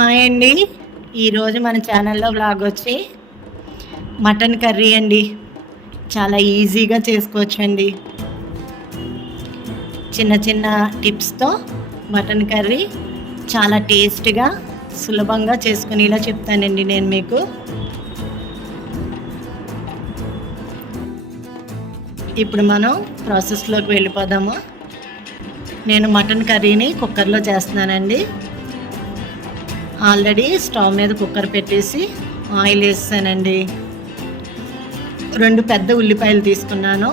Hi అండి. ఈరోజు మన ఛానల్లో వ్లాగ్ వచ్చి మటన్ కర్రీ అండి. చాలా ఈజీగా చేసుకోవచ్చండి. చిన్న చిన్న టిప్స్తో మటన్ కర్రీ చాలా టేస్ట్గా సులభంగా చేసుకునేలా చెప్తానండి నేను మీకు. ఇప్పుడు మనం ప్రాసెస్లోకి వెళ్ళిపోదాము. నేను మటన్ కర్రీని కుక్కర్లో చేస్తున్నానండి. ఆల్రెడీ స్టవ్ మీద కుక్కర్ పెట్టేసి ఆయిల్ వేసానండి. 2 పెద్ద ఉల్లిపాయలు తీసుకున్నాను.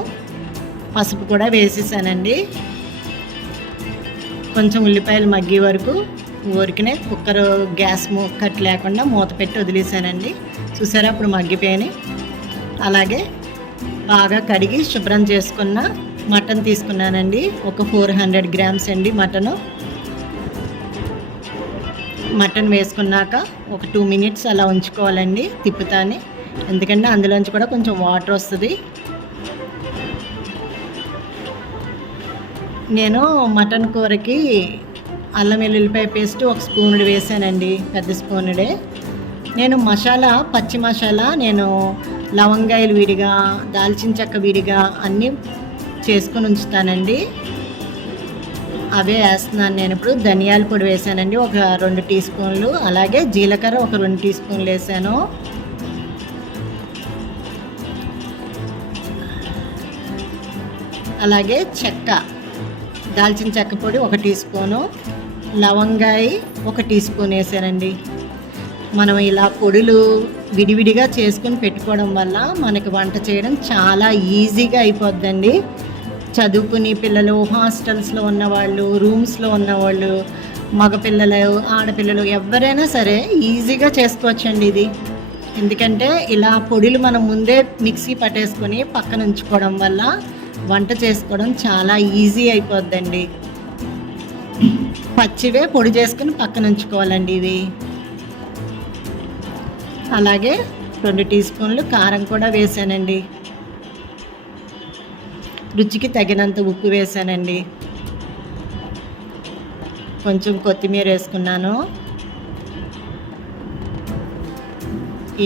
పసుపు కూడా వేసేసానండి. కొంచెం ఉల్లిపాయలు మగ్గే వరకు ఊరికనే కుక్కర్ గ్యాస్ కట్ లేకుండా మూత పెట్టి వదిలేసానండి. చూసారా, అప్పుడు మగ్గిపోయాయి. అలాగే బాగా కడిగి శుభ్రం చేసుకున్న మటన్ తీసుకున్నానండి. ఒక 400 గ్రామ్స్ అండి మటన్ వేసుకున్నాక ఒక 2 మినిట్స్ అలా ఉంచుకోవాలండి తిప్పుతానే, ఎందుకంటే అందులోంచి కూడా కొంచెం వాటర్ వస్తుంది. నేను మటన్ కూరకి అల్లం వెల్లుల్లిపాయ పేస్ట్ 1 స్పూన్ వేసానండి, పెద్ద స్పూనుడే. నేను పచ్చి మసాలా లవంగాయలు విడిగా, దాల్చిన చెక్క విడిగా అన్నీ చేసుకొని ఉంచుతానండి. అవే వేస్తున్నాను నేను ఇప్పుడు. ధనియాల పొడి వేసానండి ఒక 2 టీ స్పూన్లు, అలాగే జీలకర్ర ఒక 2 టీ స్పూన్లు వేసాను. అలాగే దాల్చిన చెక్క పొడి 1 టీ స్పూను, లవంగాయ 1 టీ స్పూన్ వేసానండి. మనం ఇలా పొడులు విడివిడిగా చేసుకుని పెట్టుకోవడం వల్ల మనకి వంట చేయడం చాలా ఈజీగా అయిపోద్దండి. చదువుకునే పిల్లలు, హాస్టల్స్లో ఉన్నవాళ్ళు, రూమ్స్లో ఉన్నవాళ్ళు, మగపిల్లలు, ఆడపిల్లలు ఎవరైనా సరే ఈజీగా చేసుకోవచ్చండి ఇది. ఎందుకంటే ఇలా పొడులు మనం ముందే మిక్సీ పట్టేసుకొని పక్కన ఉంచుకోవడం వల్ల వంట చేసుకోవడం చాలా ఈజీ అయిపోద్దండి. పచ్చివే పొడి చేసుకుని పక్కన ఉంచుకోవాలండి ఇవి. అలాగే 2 టీ స్పూన్లు కారం కూడా వేసానండి. రుచికి తగినంత ఉప్పు వేసానండి. కొంచెం కొత్తిమీర వేసుకున్నాను.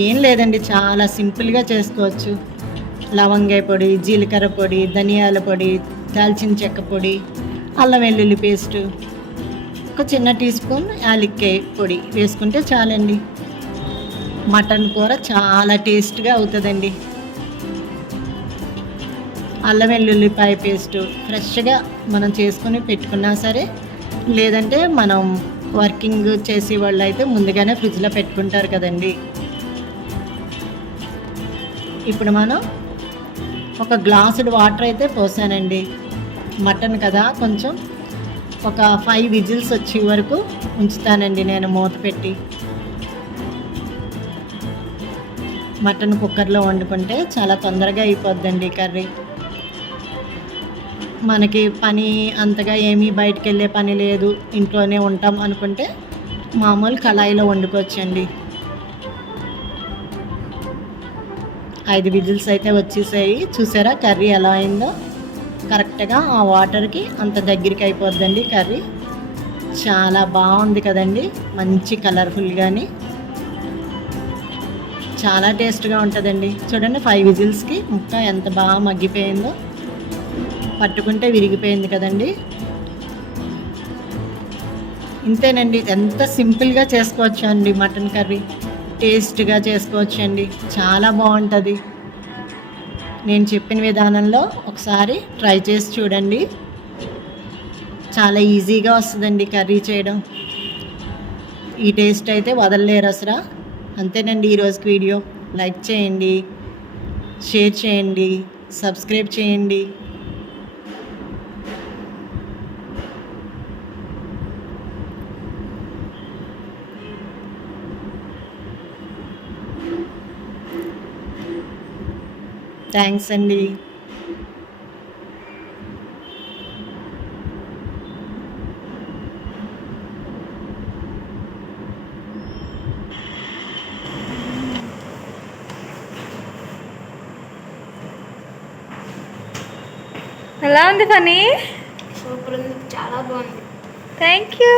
ఏం లేదండి, చాలా సింపుల్గా చేసుకోవచ్చు. లవంగాయ పొడి, జీలకర్ర పొడి, ధనియాల పొడి, దాల్చిన చెక్క పొడి, అల్లం వెల్లుల్లి పేస్టు, ఒక చిన్న టీ స్పూన్ యాలక్కాయ పొడి వేసుకుంటే చాలండి. మటన్ కూర చాలా టేస్ట్గా అవుతుందండి. అల్లం వెల్లుల్లిపాయ పేస్టు ఫ్రెష్గా మనం చేసుకొని పెట్టుకున్నా సరే, లేదంటే మనం వర్కింగ్ చేసే వాళ్ళు అయితే ముందుగానే ఫ్రిడ్జ్లో పెట్టుకుంటారు కదండి. ఇప్పుడు మనం ఒక గ్లాసుడు వాటర్ అయితే పోసానండి. మటన్ కదా, కొంచెం ఒక 5 విజిల్స్ వచ్చే వరకు ఉంచుతానండి నేను మూత పెట్టి. మటన్ కుక్కర్లో వండుకుంటే చాలా తొందరగా అయిపోద్దండి కర్రీ. మనకి పని అంతగా ఏమీ బయటికి వెళ్ళే పని లేదు, ఇంట్లోనే ఉంటాం అనుకుంటే మామూలు కళాయిలో వండుకోవచ్చండి. 5 విజిల్స్ అయితే వచ్చేసాయి. చూసారా కర్రీ ఎలా అయిందో? కరెక్ట్గా ఆ వాటర్కి అంత దగ్గరికి అయిపోద్దండి కర్రీ. చాలా బాగుంది కదండి, మంచి కలర్ఫుల్గాని చాలా టేస్ట్గా ఉంటుందండి. చూడండి, 5 విజిల్స్కి ముక్క ఎంత బాగా మగ్గిపోయిందో. పట్టుకుంటే విరిగిపోయింది కదండి. ఇంతేనండి, ఎంత సింపుల్గా చేసుకోవచ్చు అండి మటన్ కర్రీ. టేస్ట్గా చేసుకోవచ్చు అండి, చాలా బాగుంటుంది. నేను చెప్పిన విధానంలో ఒకసారి ట్రై చేసి చూడండి. చాలా ఈజీగా వస్తుందండి కర్రీ చేయడం. ఈ టేస్ట్ అయితే వదలలేరు అసలు. అంతేనండి ఈరోజుకి వీడియో. లైక్ చేయండి, షేర్ చేయండి, సబ్స్క్రైబ్ చేయండి. థ్యాంక్స్ అండి. ఎలా ఉంది ఫనీ? సూపర్ ఉంది, చాలా బాగుంది. Thank you.